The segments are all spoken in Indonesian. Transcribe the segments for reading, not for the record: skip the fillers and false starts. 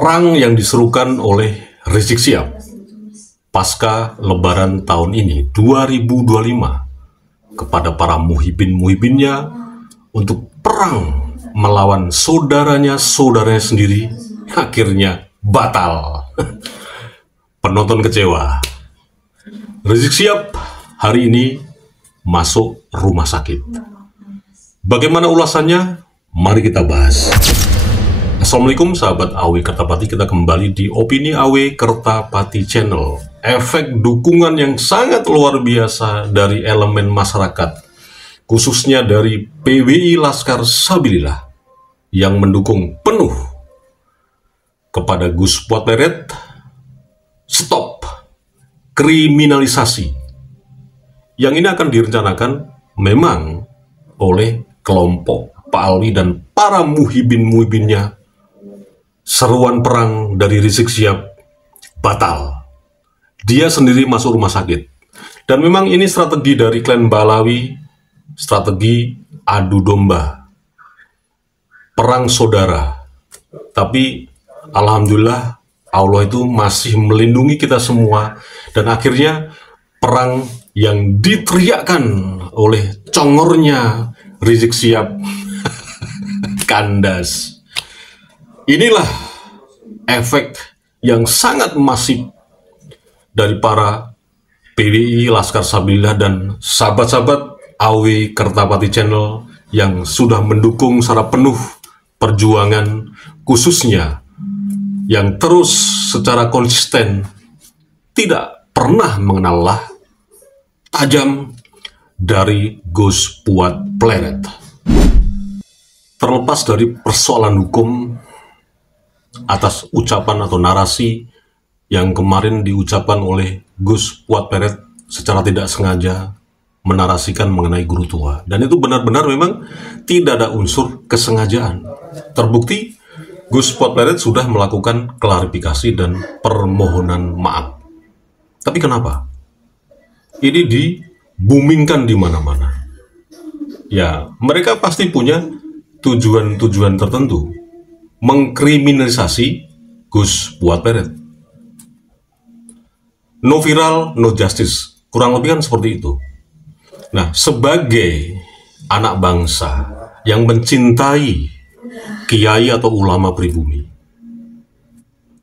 perang yang diserukan oleh Rizik Syihab pasca Lebaran tahun ini 2025 kepada para muhibin-muhibinnya untuk perang melawan saudaranya sendiri akhirnya batal. Penonton kecewa. Rizik Syihab hari ini masuk rumah sakit. Bagaimana ulasannya? Mari kita bahas. Assalamualaikum sahabat AW Kertapati, kita kembali di Opini AW Kertapati Channel. Efek dukungan yang sangat luar biasa dari elemen masyarakat, khususnya dari PWI Laskar Sabilillah yang mendukung penuh kepada Gus Potmeret. Stop kriminalisasi. Yang ini akan direncanakan memang oleh kelompok Pak Alwi dan para muhibin-muhibinnya. Seruan perang dari Rizik Syihab batal. Dia sendiri masuk rumah sakit. Dan memang ini strategi dari klan Balawi, strategi adu domba, perang saudara. Tapi alhamdulillah Allah itu masih melindungi kita semua. Dan akhirnya perang yang diteriakkan oleh congornya Rizik Syihab kandas. Inilah efek yang sangat masif dari para PWI Laskar Sabilillah dan sahabat-sahabat AW Kertapati Channel yang sudah mendukung secara penuh perjuangan, khususnya yang terus secara konsisten tidak pernah mengenal lelah tajam dari Gus Potmeret. Terlepas dari persoalan hukum atas ucapan atau narasi yang kemarin diucapkan oleh Gus Potmeret secara tidak sengaja menarasikan mengenai guru tua, dan itu benar-benar memang tidak ada unsur kesengajaan. Terbukti Gus Potmeret sudah melakukan klarifikasi dan permohonan maaf. Tapi kenapa ini di-boomingkan di mana-mana? Ya, mereka pasti punya tujuan-tujuan tertentu mengkriminalisasi Gus Potmeret. No viral, no justice. Kurang lebih kan seperti itu. Nah, sebagai anak bangsa yang mencintai kiai atau ulama pribumi,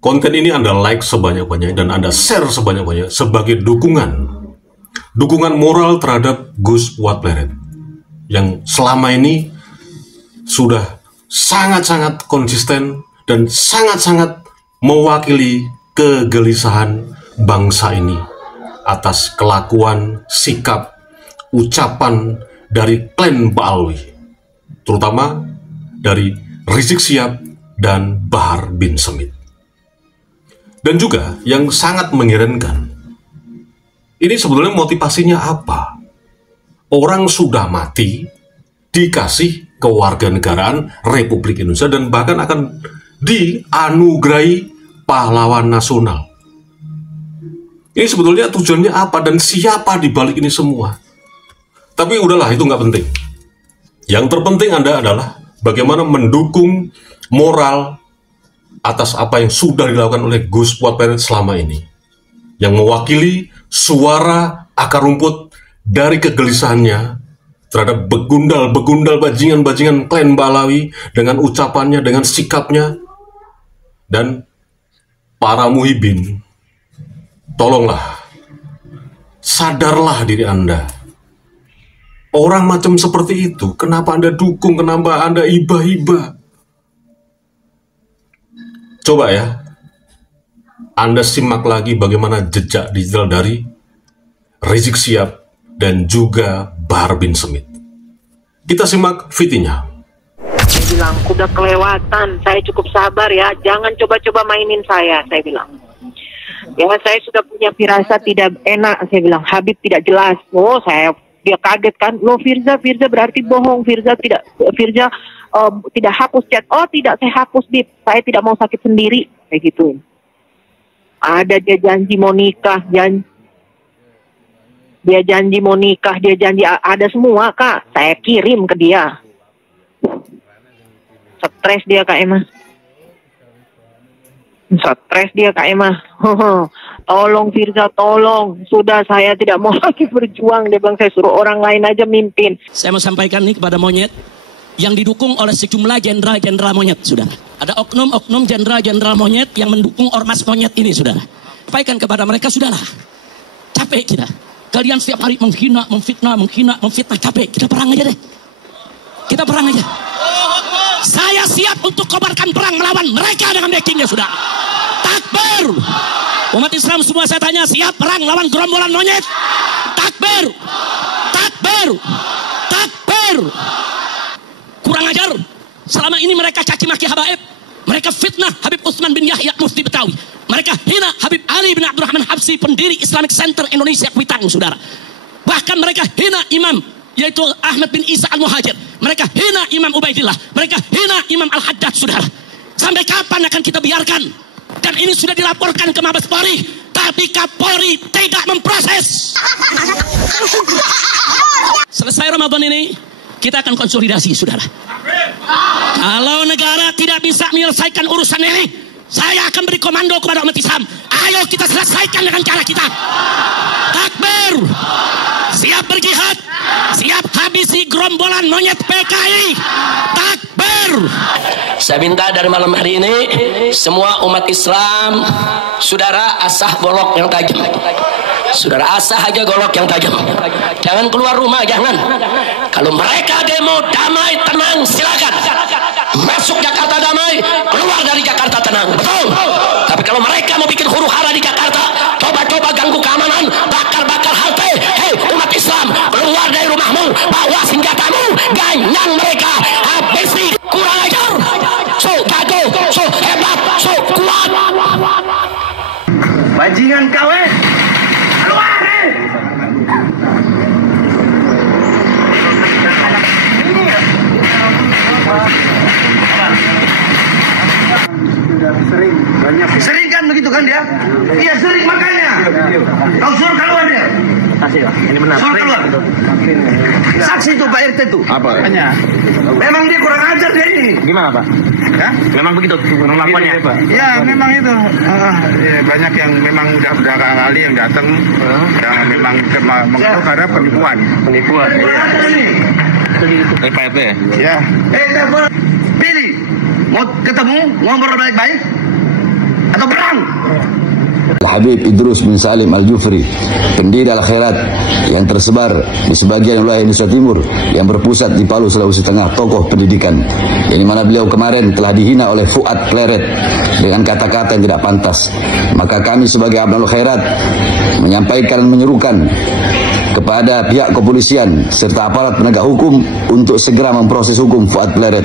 konten ini Anda like sebanyak-banyaknya dan Anda share sebanyak-banyaknya sebagai dukungan moral terhadap Gus Potmeret yang selama ini sudah sangat-sangat konsisten dan sangat-sangat mewakili kegelisahan bangsa ini atas kelakuan, sikap, ucapan dari klan Ba'alwi, terutama dari Rizik Syihab dan Bahar bin Smith. Dan juga yang sangat mengherankan, ini sebetulnya motivasinya apa? Orang sudah mati, dikasih kewarganegaraan Republik Indonesia dan bahkan akan dianugerahi pahlawan nasional. Ini sebetulnya tujuannya apa dan siapa di balik ini semua? Tapi udahlah, itu nggak penting. Yang terpenting Anda adalah bagaimana mendukung moral atas apa yang sudah dilakukan oleh Gus Potmeret selama ini, yang mewakili suara akar rumput dari kegelisahannya terhadap begundal bajingan-bajingan klan Balawi dengan ucapannya, dengan sikapnya. Dan para muhibin, tolonglah, sadarlah diri Anda. Orang macam seperti itu, kenapa Anda dukung, kenapa Anda hibah-hibah? Coba ya, Anda simak lagi bagaimana jejak digital dari Rizik Syihab dan juga Bahar bin Smith. Kita simak videonya. Saya bilang, udah kelewatan, saya cukup sabar ya, jangan coba-coba mainin saya bilang. Ya, saya sudah punya firasat tidak enak, saya bilang, Habib tidak jelas. Oh, dia kaget kan, loh Firza berarti bohong, Firza tidak hapus chat. Oh tidak, saya hapus Dip, saya tidak mau sakit sendiri, kayak gitu. Ada dia janji mau nikah, dia janji mau nikah, dia janji ada semua Kak, saya kirim ke dia. Stres dia Kak Emma. Stres dia Kak Emma. Tolong Firza, tolong. Sudah saya tidak mau lagi berjuang. Dia bilang saya suruh orang lain aja mimpin. Saya mau sampaikan nih kepada monyet yang didukung oleh sejumlah jenderal-jenderal monyet, saudara. Ada oknum-oknum jenderal-jenderal monyet yang mendukung ormas monyet ini, saudara. Sampaikan kepada mereka, sudahlah. Capek kita. Kalian setiap hari menghina, memfitnah, capek. Kita perang aja deh. Kita perang aja. Saya siap untuk kobarkan perang melawan mereka dengan backingnya, sudah. Takbir. Umat Islam semua saya tanya, siap perang lawan gerombolan monyet? Takbir. Takbir. Takbir. Kurang ajar. Selama ini mereka caci maki Habaib. Mereka fitnah Habib Utsman bin Yahya Mufti Betawi. Mereka hina Habib Ali bin Abdurrahman Habsi, pendiri Islamic Center Indonesia Kuitang, saudara. Bahkan mereka hina imam, yaitu Ahmad bin Isa Al-Muhajir. Mereka hina Imam Ubaidillah. Mereka hina Imam Al-Haddad, saudara. Sampai kapan akan kita biarkan? Dan ini sudah dilaporkan ke Mabes Polri, tapi Kapolri tidak memproses. Selesai Ramadan ini, kita akan konsolidasi, saudara. Kalau negara tidak bisa menyelesaikan urusan ini, saya akan beri komando kepada umat Islam. Ayo kita selesaikan dengan cara kita. Takbir. Siap berjihad. Siap habisi gerombolan monyet PKI. Takbir. Saya minta dari malam hari ini, semua umat Islam, saudara asah golok yang tajam. Saudara asah aja golok yang tajam. Jangan keluar rumah, jangan. Kalau mereka demo damai, tenang, silakan. Masuk Jakarta damai, keluar dari Jakarta tenang. Betul. Tapi kalau mereka mau bikin huru hara di Jakarta, coba-coba ganggu keamanan, bakar-bakar halte. Hei umat Islam, keluar dari rumahmu, bawa senjatamu, ganyang mereka, habisi. Kurang ajar. So jago, so hebat, so kuat. Bajingan kau keluar Sering kan begitu kan dia? Iya sering makanya. Kau suruh keluar dia. Ini benar. Suruh keluar. Saksi itu Pak RT itu. Apa? Memang dia kurang ajar dia ini. Gimana Pak? Ya? Memang begitu pengakuannya Pak. Ya memang itu. Ya, banyak yang memang udah kali yang datang yang memang mengeluh karena penipuan. Penipuan. Iya. Pak RT. Ya. Telepon. Pilih. Mau ketemu, ngobrol baik-baik, atau perang? Habib Idrus bin Salim Al-Jufri, pendiri Al-Khairat yang tersebar di sebagian wilayah Indonesia Timur yang berpusat di Palu, Sulawesi Tengah, tokoh pendidikan, yang dimana beliau kemarin telah dihina oleh Fuad Pleret dengan kata-kata yang tidak pantas. Maka kami sebagai Abnul Khairat menyampaikan dan menyerukan kepada pihak kepolisian serta aparat penegak hukum untuk segera memproses hukum Fuad Pleret.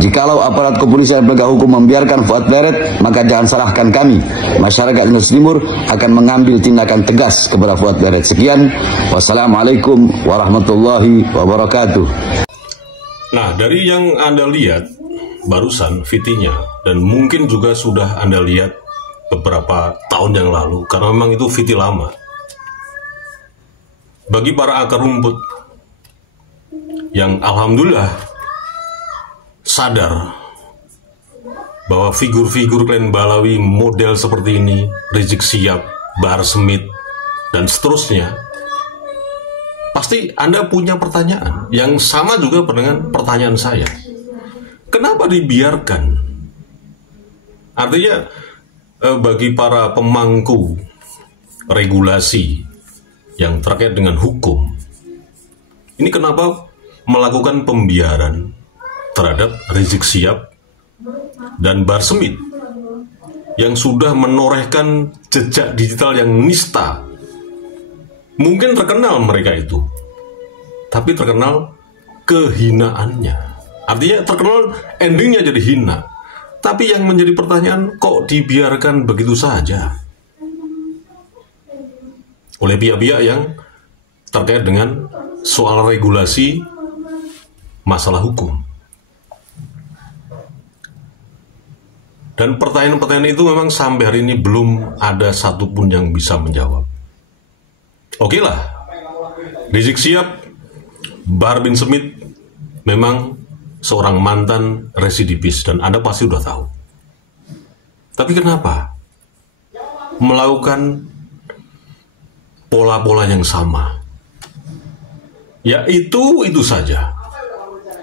Jikalau aparat kepolisian penegak hukum membiarkan Fuad Pleret, maka jangan salahkan kami, masyarakat Indonesia Timur akan mengambil tindakan tegas kepada Fuad Pleret. Sekian, wassalamualaikum warahmatullahi wabarakatuh. Nah, dari yang Anda lihat barusan VT-nya, dan mungkin juga sudah Anda lihat beberapa tahun yang lalu, karena memang itu VT lama. Bagi para akar rumput yang alhamdulillah sadar bahwa figur-figur klan Balawi model seperti ini, Rizik Syihab, Bahar Smith, dan seterusnya, pasti Anda punya pertanyaan yang sama juga dengan pertanyaan saya. Kenapa dibiarkan? Artinya bagi para pemangku regulasi yang terkait dengan hukum, ini kenapa melakukan pembiaran terhadap Rizik Syihab dan Bahar Smith yang sudah menorehkan jejak digital yang nista. Mungkin terkenal mereka itu, tapi terkenal kehinaannya. Artinya terkenal endingnya jadi hina. Tapi yang menjadi pertanyaan, kok dibiarkan begitu saja oleh pihak-pihak yang terkait dengan soal regulasi masalah hukum. Dan pertanyaan-pertanyaan itu memang sampai hari ini belum ada satupun yang bisa menjawab. Oke lah, Rizik Syihab, Bahar bin Smith memang seorang mantan residivis dan Anda pasti sudah tahu. Tapi kenapa melakukan pola-pola yang sama? Ya itu saja.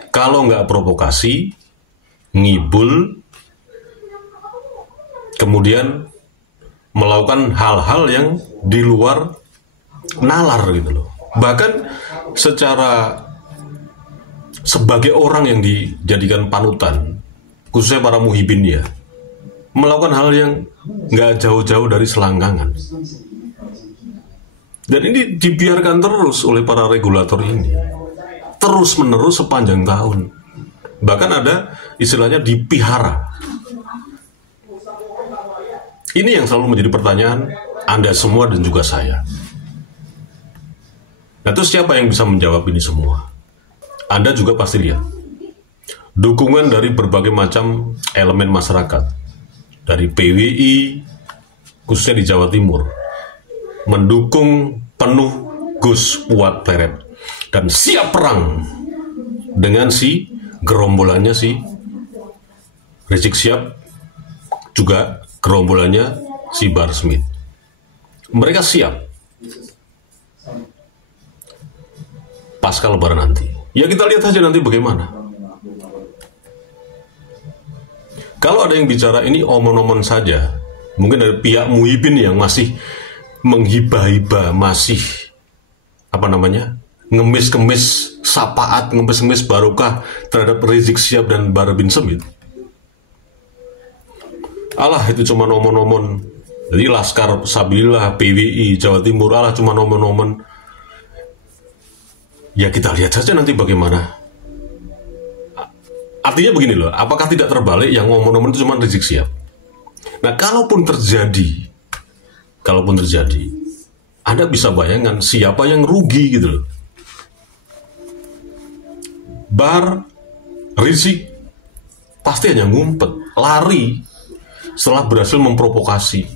Kalau nggak provokasi, ngibul, kemudian melakukan hal-hal yang di luar nalar gitu loh. Bahkan sebagai orang yang dijadikan panutan, khususnya para muhibin ya, melakukan hal yang nggak jauh-jauh dari selangkangan. Dan ini dibiarkan terus oleh para regulator ini, terus-menerus sepanjang tahun. Bahkan ada istilahnya dipihara. Ini yang selalu menjadi pertanyaan Anda semua dan juga saya. Nah, terus siapa yang bisa menjawab ini semua? Anda juga pasti lihat dukungan dari berbagai macam elemen masyarakat, dari PWI, khususnya di Jawa Timur, mendukung penuh Gus Fuad Pleret dan siap perang dengan si gerombolannya si Rizik Syihab, juga gerombolannya si Bahar Smith. Mereka siap pasca Lebaran nanti. Ya kita lihat saja nanti bagaimana. Kalau ada yang bicara ini omon-omon saja, mungkin dari pihak Muhibin yang masih menghibah-hibah, masih ngemis-ngemis syafaat, ngemis-ngemis barokah terhadap Rizik Syihab dan Bahar bin Smith. Alah, itu cuma omon-omon. Jadi Laskar Sabilillah, PWI, Jawa Timur, alah cuma omon-omon. Ya kita lihat saja nanti bagaimana. Artinya begini loh, apakah tidak terbalik yang ngomong-ngomong itu cuma Rizik Syihab? Nah, kalaupun terjadi, Anda bisa bayangkan siapa yang rugi gitu loh. Bahar, Rizik pasti hanya ngumpet, lari setelah berhasil memprovokasi.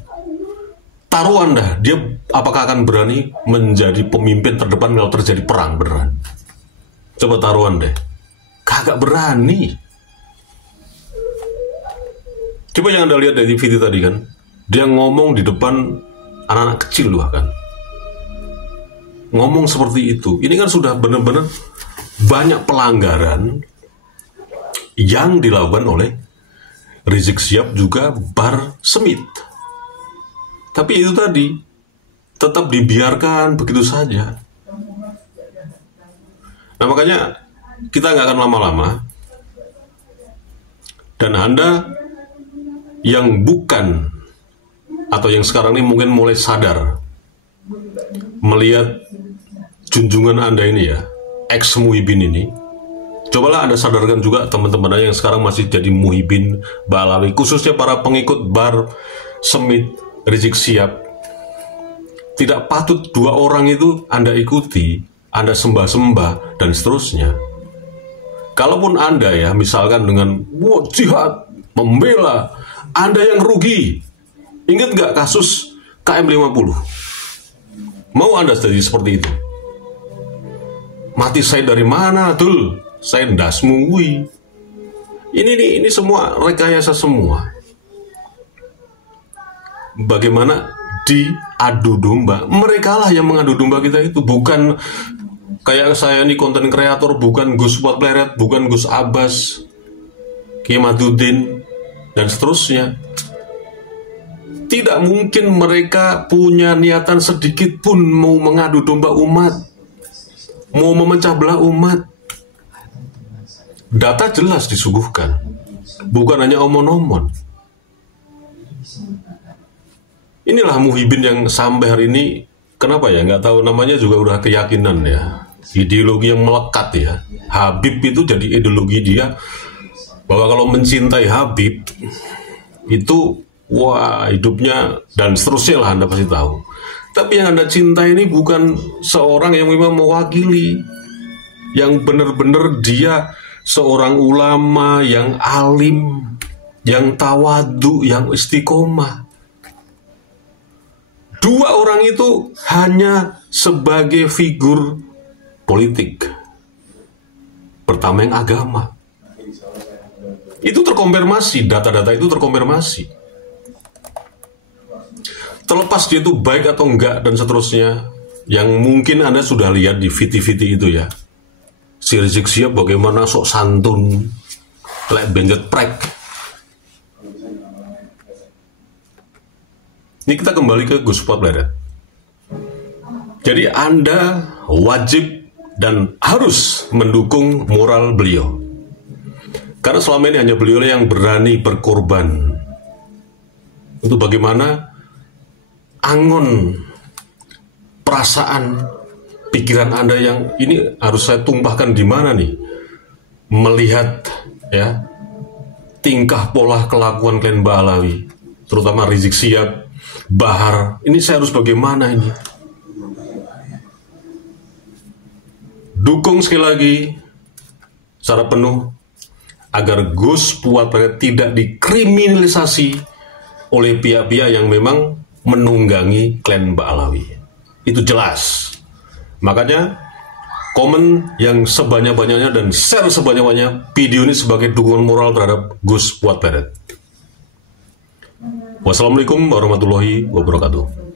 Taruh Anda, dia apakah akan berani menjadi pemimpin terdepan kalau terjadi perang beneran? Coba taruhan deh. Kagak berani. Coba yang Anda lihat dari video tadi kan, dia ngomong di depan anak-anak kecil bahkan. Ngomong seperti itu. Ini kan sudah benar-benar banyak pelanggaran yang dilakukan oleh Rizik Syihab juga Bahar Smith. Tapi itu tadi tetap dibiarkan begitu saja. Nah, makanya kita nggak akan lama-lama. Dan Anda yang bukan atau yang sekarang ini mungkin mulai sadar melihat junjungan Anda ini ya, ex Muhibin ini, cobalah Anda sadarkan juga teman-teman Anda yang sekarang masih jadi Muhibin Balawi, khususnya para pengikut Bahar Smith, Rizik Syihab. Tidak patut dua orang itu Anda ikuti, Anda sembah-sembah, dan seterusnya. Kalaupun Anda ya, misalkan dengan jihad, membela, Anda yang rugi. Ingat nggak kasus KM50? Mau Anda jadi seperti itu? Mati saya dari mana, Dul? Saya ndasmu. Ini semua rekayasa semua. Bagaimana diadu domba? Mereka lah yang mengadu domba kita itu, bukan kayak saya ini konten kreator, bukan Gus Fuad Pleret, bukan Gus Abbas, Kiai Maduddin, dan seterusnya. Tidak mungkin mereka punya niatan sedikit pun mau mengadu domba umat, mau memecah belah umat. Data jelas disuguhkan, bukan hanya omon-omon. Inilah Muhibin yang sampai hari ini, kenapa ya, nggak tahu, namanya juga udah keyakinan ya, ideologi yang melekat ya. Habib itu jadi ideologi dia, bahwa kalau mencintai Habib itu wah hidupnya dan seterusnya lah, Anda pasti tahu. Tapi yang Anda cintai ini bukan seorang yang memang mewakili, yang benar-benar dia seorang ulama yang alim, yang tawadu, yang istiqomah. Dua orang itu hanya sebagai figur politik. Pertama yang agama. Itu terkonfirmasi, data-data itu terkonfirmasi. terlepas dia itu baik atau enggak dan seterusnya, yang mungkin Anda sudah lihat di VT-VT itu ya, si Rizik Syihab bagaimana sok santun, lek benjet prek. Ini kita kembali ke Gus Fuad Beret. Jadi Anda wajib dan harus mendukung moral beliau, karena selama ini hanya beliau yang berani berkorban untuk bagaimana angon perasaan pikiran Anda yang ini harus saya tumpahkan di mana nih, melihat ya tingkah pola kelakuan klan Ba'alawi, terutama Rizik Syihab, Bahar, ini saya harus bagaimana ini? Dukung sekali lagi secara penuh agar Gus Fuad Beret tidak dikriminalisasi oleh pihak-pihak yang memang menunggangi klan Ba'alawi. Itu jelas. Makanya komen yang sebanyak-banyaknya dan share sebanyak-banyaknya video ini sebagai dukungan moral terhadap Gus Fuad Beret. Wassalamualaikum warahmatullahi wabarakatuh.